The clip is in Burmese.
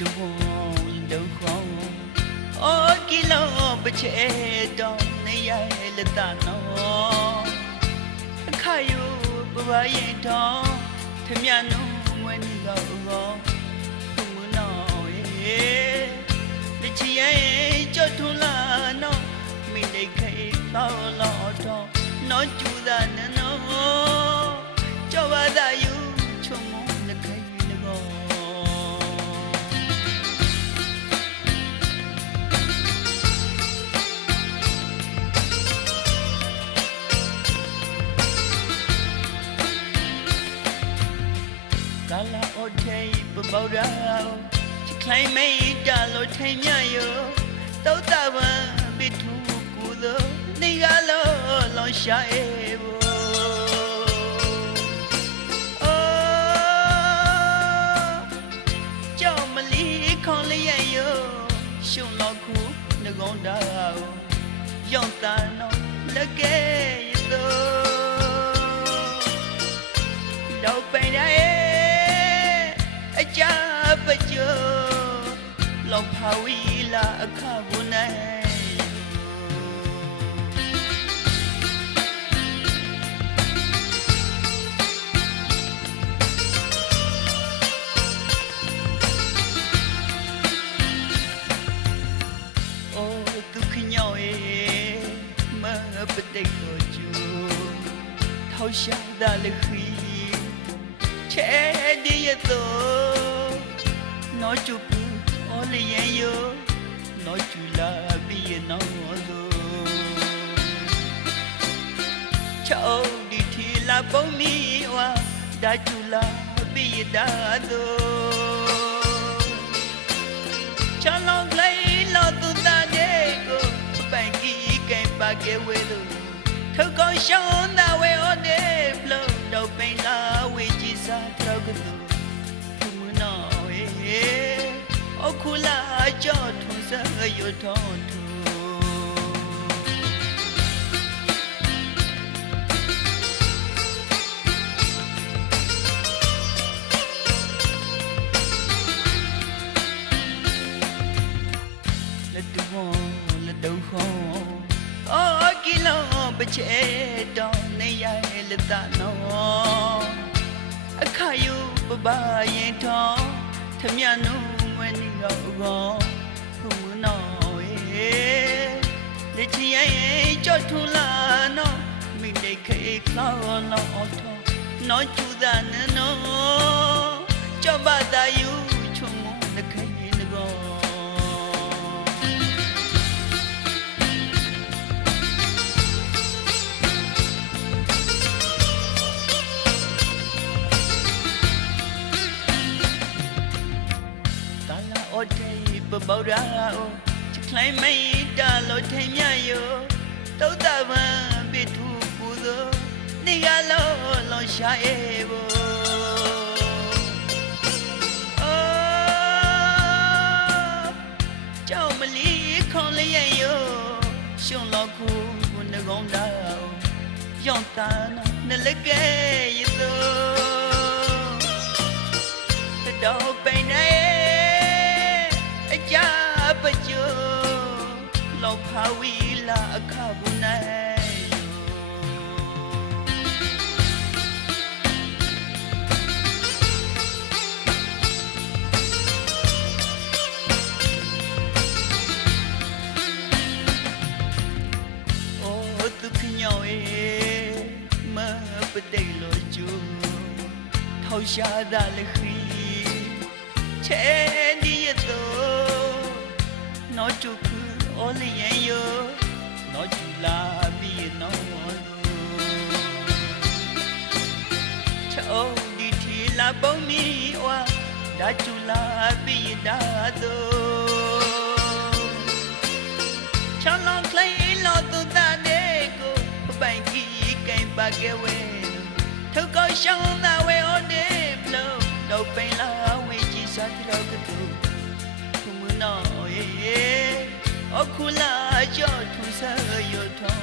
တူဒုခေါအော်ကီလောပချေတောင်းနေရလတနောအခါယပဝရင်တောထမြနုမွေးနီကောဘုံမနောရေလက်ချီရဲ့ကြော့ထွန်းလာနောမိနေခေလောလောတော့နောကျူသာနနောကြော့ပါသာယူချုံမလခေလကောကာလာအိုထေပပောရာခလိုင်းမေးတလို့ထိန်မြယောတောတာဝံပိထူကူသောနေကလောလောရှာအေဘောကြောင့်မလီခေါ်လျက်ယောရှုံလောက်ခုငကုံးတာယောင်တန်နောလကဲရသောတော့ပိန်တဲ့အကြပကြောလောက်ဖာဝီလာအခါဘုန်နိုင်အိုသူခညောအေမပတိတ်ကိုကျူထောက်ရှာတာလခီချဲဒီရတော့နော်ကျူအော်လျင်ယောနော်ကျူလာပြီးနော်သောချောဒီထီလာပုံမီဝါဒါကျူလာပြီးဒါသောချလောင်းလေးလောသူတာတဲ့ကိုပိုင်ကြီးကဲပါကဲဝဲလို့ထုတ်ကောင်းရှောင်းတာဝဲဟောတဲ့ဖလို့တော့ပိန်လာဝေကြီးစားတော့ကသူသူမနော်ဝေအခုလာကြော့ထုံစရထောင်းထူလက်တူလက်တူခေါအော်ကီလောပချေတောင်းနေရလတနောအခါယပပရင်ထောင်းထမြနုမွေးနီကောဘုံမနောရေလက်ချီရဲ့ကြော့ထူလာနောမိနေခေခလောလောထောနောကျူသာနနောကြော့ပါသာယူချုံမလခေလကောโอเทปะบ่ราโอจะคล้ายไม่ตาโลเทญะโยတောตะวันปิทุกูโซนิกาโลลอชาเอโบโอเจ้ามะลีခေါ်လျက်ယောရှုံလောက်ခုငကုံးတာယောင်တန်နလကဲရသောတော့ပိန်နေကြပကြလောက်ဖာဝီလာအခါဘူးနိုင်အိုသူခညောအေမပတိတ်လို့ကျူထောက်ရှာတာလခီချဲဒီရတော့နော်ကျူခုအော်လျင်ယောနော်ကျူလာပြီးနော်ချောဒီထီလာပုံမီဝါဒါကျူလာပြီးဒါတော့ချလောင်းကလေးလောသူတာတဲ့ကိုပိုင်ကြီးကဲပါကဲဝဲထုတ်ကောရှောင်းတာဝဲအော်တဲ့ဖလို့တော့ပိန်လာဝဲကြီးစားတော့ကသူခုမနော်ရေအခုလာကြော့ထူဆရရထော